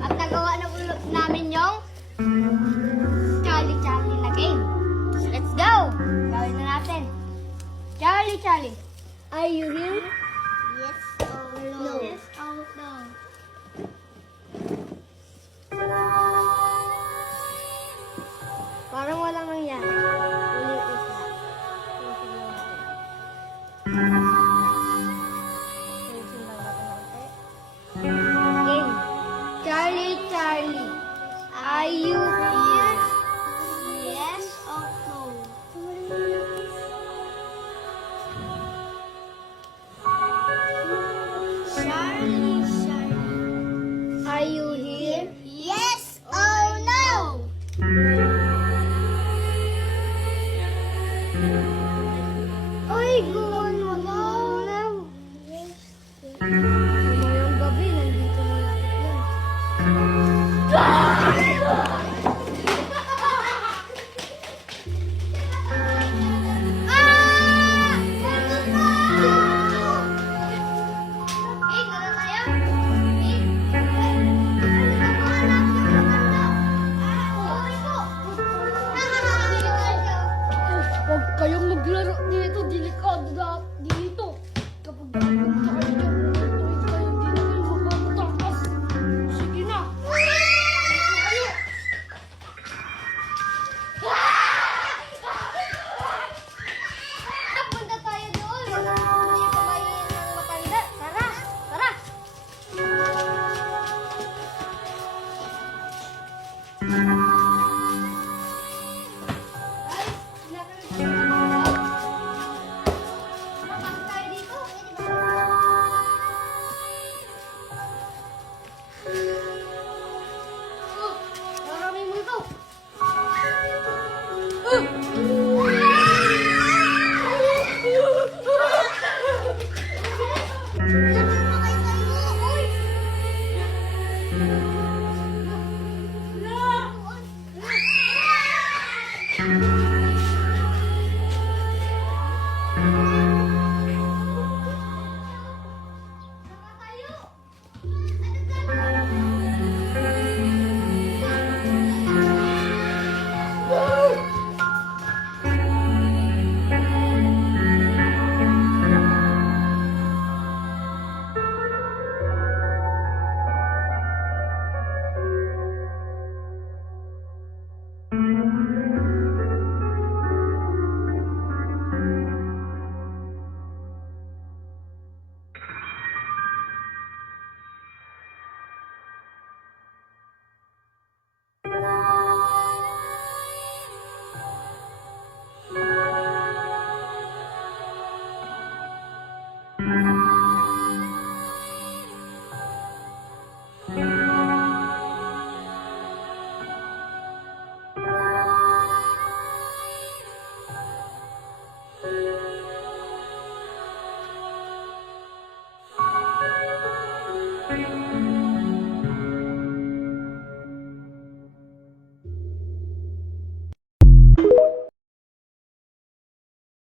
At nagawa na ulit namin yung Charlie na game. Let's go! Gawin na natin. Charlie. Are you here? Yes or no? Yes or no? Parang walang nangyari. Ulit isa. Game. Charlie. Are you here? Yes or no? Charlie. Are you here? Yes or no? Ay, gawin mo na. Mamayang gabi, nandito na natin yan. Huwag kayong maglaro dito, delikado na dito. Kapag nakapunta kayo dyan, tuwid kayo, hindi na kayo makakatakas. Sige na. Kayo. Punta tayo doon. Hindi pa ba yun ang matanda? Tara. Ay, napasok tayo dito. Maraming multo. Tara.